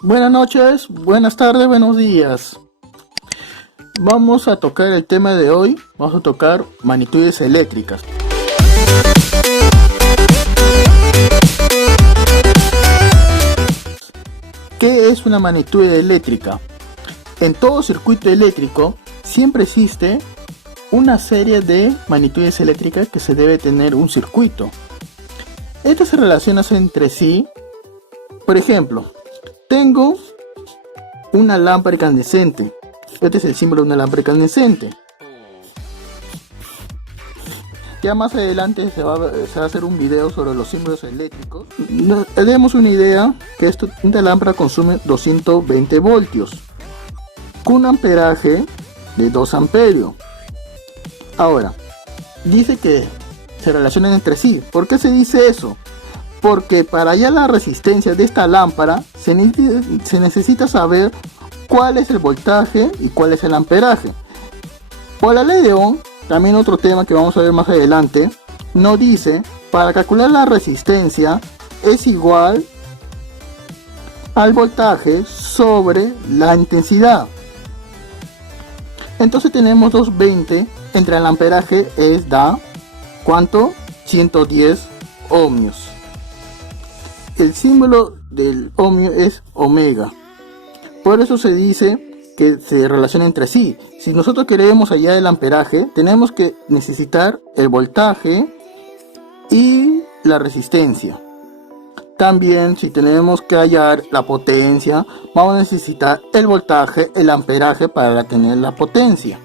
Buenas noches, buenas tardes, buenos días. Vamos a tocar el tema de hoy. Vamos a tocar magnitudes eléctricas. ¿Qué es una magnitud eléctrica? En todo circuito eléctrico siempre existe una serie de magnitudes eléctricas que se debe tener un circuito. Estas se relacionan entre sí. Por ejemplo, tengo una lámpara incandescente. Este es el símbolo de una lámpara incandescente. Ya más adelante se va a hacer un video sobre los símbolos eléctricos. Nos demos una idea que esta lámpara consume 220 voltios con un amperaje de 2 amperios. Ahora, dice que se relacionan entre sí. ¿Por qué se dice eso? Porque para hallar la resistencia de esta lámpara se necesita saber cuál es el voltaje y cuál es el amperaje. Por la ley de Ohm, también otro tema que vamos a ver más adelante, nos dice para calcular la resistencia es igual al voltaje sobre la intensidad. Entonces tenemos 220 entre el amperaje da ¿cuánto? 110 ohmios. El símbolo del ohmio es omega. Por eso se dice que se relaciona entre sí. Si nosotros queremos hallar el amperaje, tenemos que necesitar el voltaje y la resistencia. También, si tenemos que hallar la potencia, vamos a necesitar el voltaje, el amperaje para tener la potencia.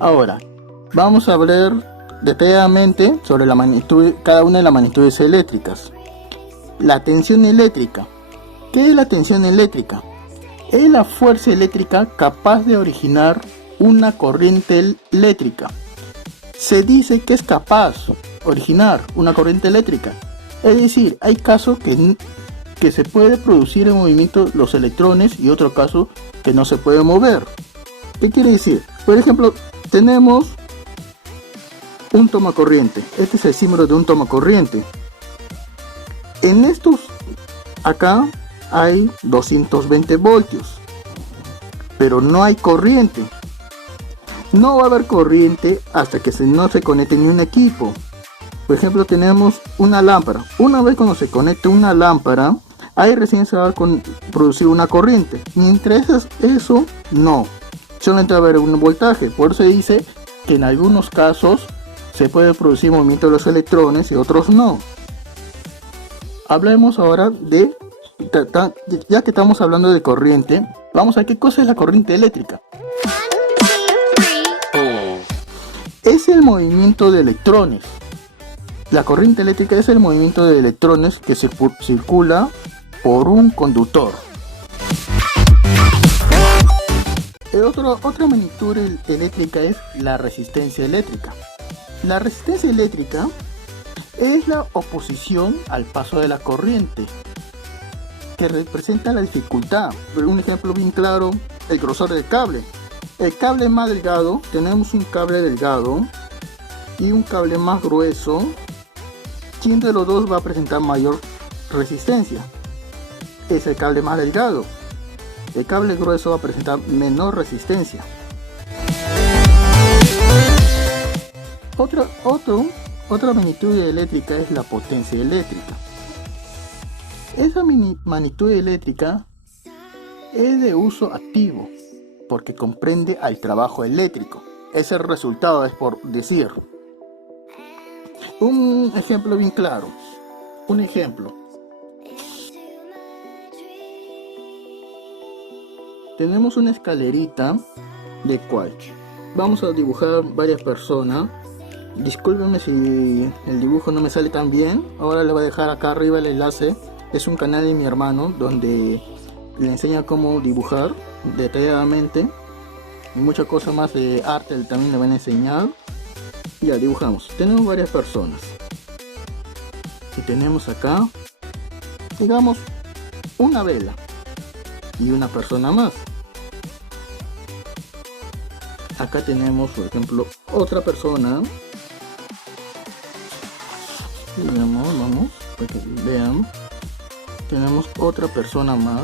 Ahora, vamos a hablar detalladamente sobre la magnitud, cada una de las magnitudes eléctricas. La tensión eléctrica. ¿Qué es la tensión eléctrica? Es la fuerza eléctrica capaz de originar una corriente eléctrica. Se dice que es capaz de originar una corriente eléctrica. Es decir, hay casos que se puede producir en movimiento los electrones y otro caso que no se puede mover. ¿Qué quiere decir? Por ejemplo, tenemos un tomacorriente. Este es el símbolo de un tomacorriente. En estos, acá hay 220 voltios, pero no hay corriente. No va a haber corriente hasta que no se conecte ni un equipo. Por ejemplo, tenemos una lámpara. Una vez cuando se conecte una lámpara, ahí recién se va a producir una corriente. Mientras eso, no. Solamente va a haber un voltaje. Por eso se dice que en algunos casos se puede producir movimiento de los electrones y otros no. Hablemos ahora de, ya que estamos hablando de corriente, vamos a ver qué cosa es la corriente eléctrica. Es el movimiento de electrones. La corriente eléctrica es el movimiento de electrones que circula por un conductor. Otra magnitud eléctrica es la resistencia eléctrica. La resistencia eléctrica es la oposición al paso de la corriente, que representa la dificultad. Un ejemplo bien claro, el grosor del cable. El cable más delgado, tenemos un cable delgado y un cable más grueso. ¿Quién de los dos va a presentar mayor resistencia? Es el cable más delgado. El cable grueso va a presentar menor resistencia. Otra magnitud eléctrica es la potencia eléctrica. Esa magnitud eléctrica es de uso activo porque comprende al trabajo eléctrico. Es el resultado, es por decir. Un ejemplo bien claro. Un ejemplo. Tenemos una escalerita de cual vamos a dibujar varias personas. Discúlpenme si el dibujo no me sale tan bien. Ahora le voy a dejar acá arriba el enlace. Es un canal de mi hermano donde le enseña cómo dibujar detalladamente. Y muchas cosas más de arte también le van a enseñar. Ya dibujamos. Tenemos varias personas. Y tenemos acá, digamos, una vela. Y una persona más. Acá tenemos, por ejemplo, otra persona. Vamos, para que vean. Tenemos otra persona más.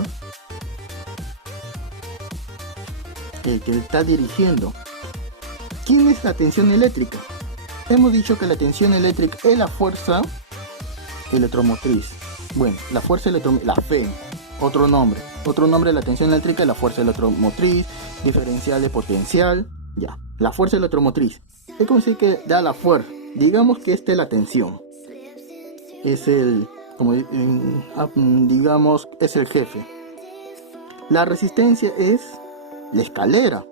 el que está dirigiendo. ¿Quién es la tensión eléctrica? Hemos dicho que la tensión eléctrica es la fuerza electromotriz. Bueno, la fuerza electromotriz, la FE, otro nombre de la tensión eléctrica es la fuerza electromotriz, diferencial de potencial, ya, la fuerza electromotriz. Es como decir que da la fuerza, digamos que esta es la tensión, es el, como digamos, es el jefe. La resistencia es la escalera,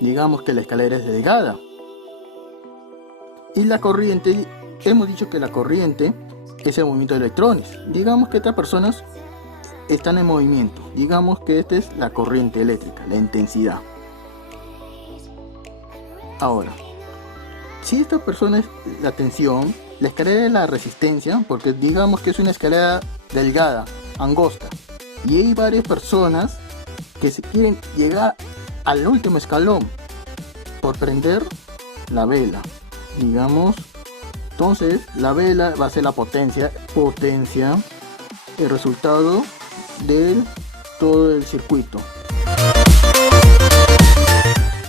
digamos que la escalera es delgada. Y la corriente, hemos dicho que la corriente es el movimiento de electrones. Digamos que estas personas están en movimiento. Digamos que esta es la corriente eléctrica, la intensidad. Ahora, si esta persona es la tensión, la escalera es la resistencia, porque digamos que es una escalera delgada, angosta. Y hay varias personas que se quieren llegar al último escalón por prender la vela. Digamos, entonces la vela va a ser la potencia, el resultado de todo el circuito.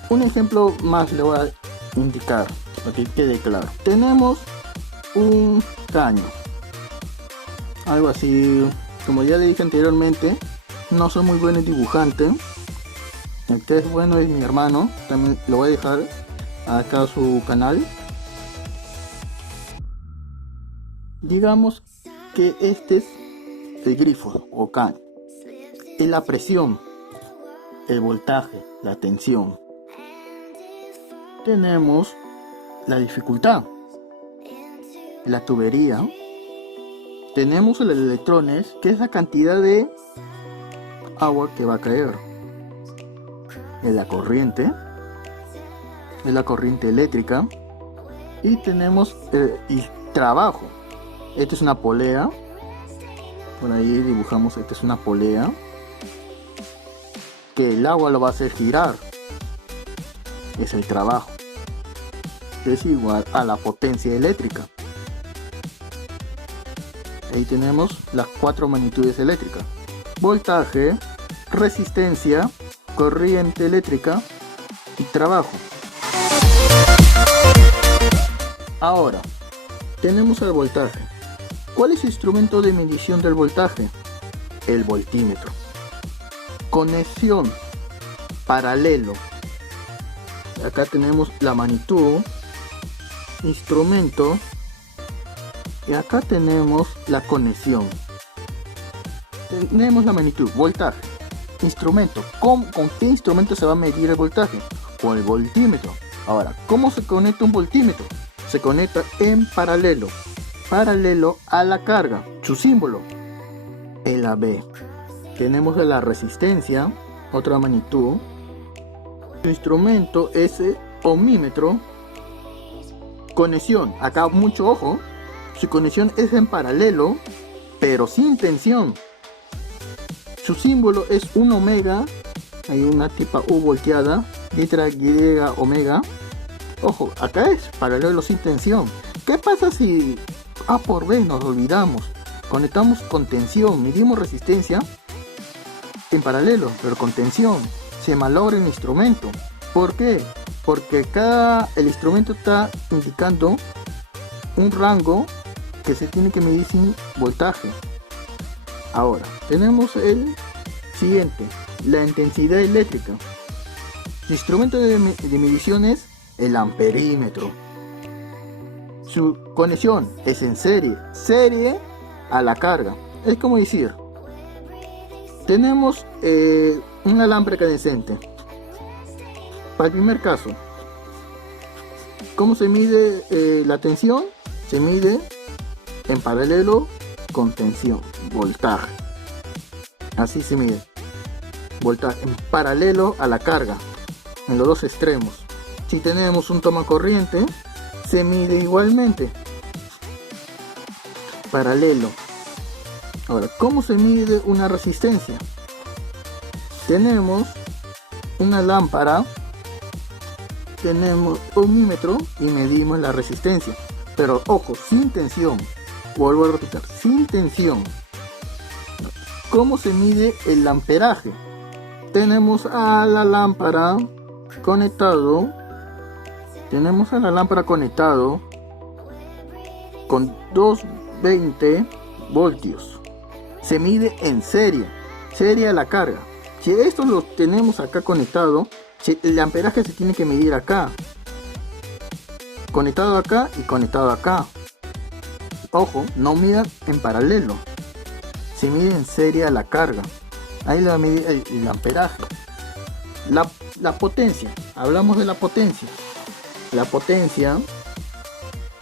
Un ejemplo más le voy a indicar para que quede claro. Tenemos un caño, algo así, como ya le dije anteriormente, no soy muy buen dibujante. El que es bueno es mi hermano, también lo voy a dejar acá su canal. Digamos que este es el grifo o caño, es la presión, el voltaje, la tensión. Tenemos la dificultad, la tubería. Tenemos los electrones, que es la cantidad de agua que va a caer. En la corriente, es la corriente eléctrica. Y tenemos el trabajo. Esta es una polea, por ahí dibujamos, esta es una polea que el agua lo va a hacer girar, es el trabajo, es igual a la potencia eléctrica. Ahí tenemos las 4 magnitudes eléctricas: voltaje, resistencia, corriente eléctrica y trabajo. Ahora tenemos el voltaje. ¿Cuál es el instrumento de medición del voltaje? El voltímetro. Conexión, paralelo. Acá tenemos la magnitud, instrumento, y acá tenemos la conexión. Tenemos la magnitud, voltaje, instrumento. ¿Con qué instrumento se va a medir el voltaje? Con el voltímetro. Ahora, ¿cómo se conecta un voltímetro? Se conecta en paralelo a la carga. Su símbolo, el AB. Tenemos la resistencia, otra magnitud. Su instrumento es el ohmímetro. Conexión, acá mucho ojo, su conexión es en paralelo, pero sin tensión. Su símbolo es un omega, hay una tipo U volteada, letra Y omega. Ojo, acá es paralelo sin tensión. ¿Qué pasa si A por B nos olvidamos? Conectamos con tensión, medimos resistencia en paralelo, pero con tensión. Se malogra el instrumento. ¿Por qué? Porque el instrumento está indicando un rango que se tiene que medir sin voltaje. Ahora, tenemos el siguiente, la intensidad eléctrica. El instrumento de medición es el amperímetro. Su conexión es en serie a la carga. Es como decir, tenemos un alambre incandescente. Para el primer caso, ¿cómo se mide la tensión? Se mide en paralelo con tensión, voltaje. Así se mide, voltaje en paralelo a la carga, en los dos extremos. Si tenemos un tomacorriente, se mide igualmente, paralelo. Ahora, ¿cómo se mide una resistencia? Tenemos una lámpara, tenemos un ohmímetro y medimos la resistencia, pero ojo, sin tensión. Vuelvo a repetir, sin tensión. ¿Cómo se mide el amperaje? tenemos a la lámpara conectado. Con 220 voltios. Se mide en serie a la carga. Si esto lo tenemos acá conectado, el amperaje se tiene que medir acá, conectado acá y conectado acá. Ojo, no mida en paralelo, se mide en serie a la carga. Ahí le va a medir el amperaje. La potencia, hablamos de la potencia.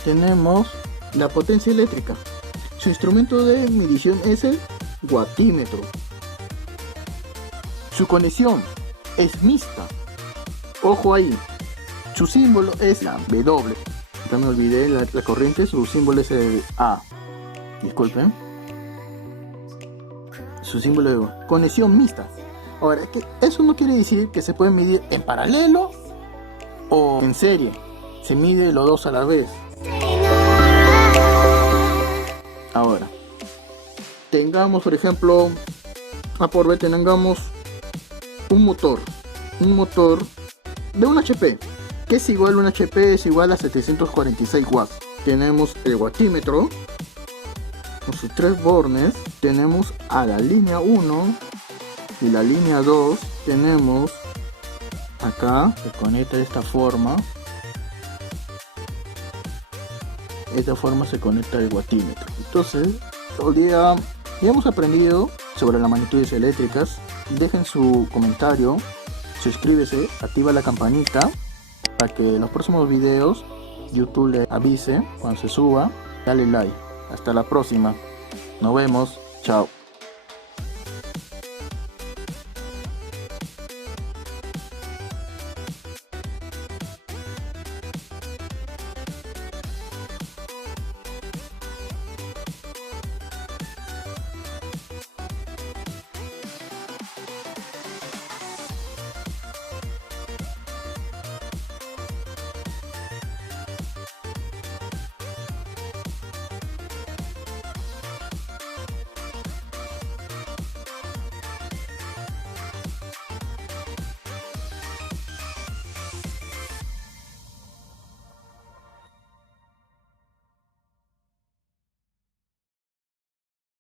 Tenemos la potencia eléctrica. Su instrumento de medición es el watímetro. Su conexión es mixta. Ojo ahí. Su símbolo es la W. Ya me olvidé la corriente. Su símbolo es el A. Disculpen. Su símbolo de conexión mixta. Ahora, eso no quiere decir que se puede medir en paralelo o en serie. Se mide los dos a la vez. Ahora, tengamos, por ejemplo, tengamos un motor de 1 HP, que es igual a 1 HP es igual a 746 watts. Tenemos el watímetro con sus 3 bornes. Tenemos a la línea 1 y la línea 2. Tenemos acá, se conecta de esta forma. De esta forma se conecta el watímetro. Entonces, hoy día ya hemos aprendido sobre las magnitudes eléctricas. Dejen su comentario, suscríbete, activa la campanita para que en los próximos videos YouTube le avise cuando se suba. Dale like. Hasta la próxima. Nos vemos. Chao.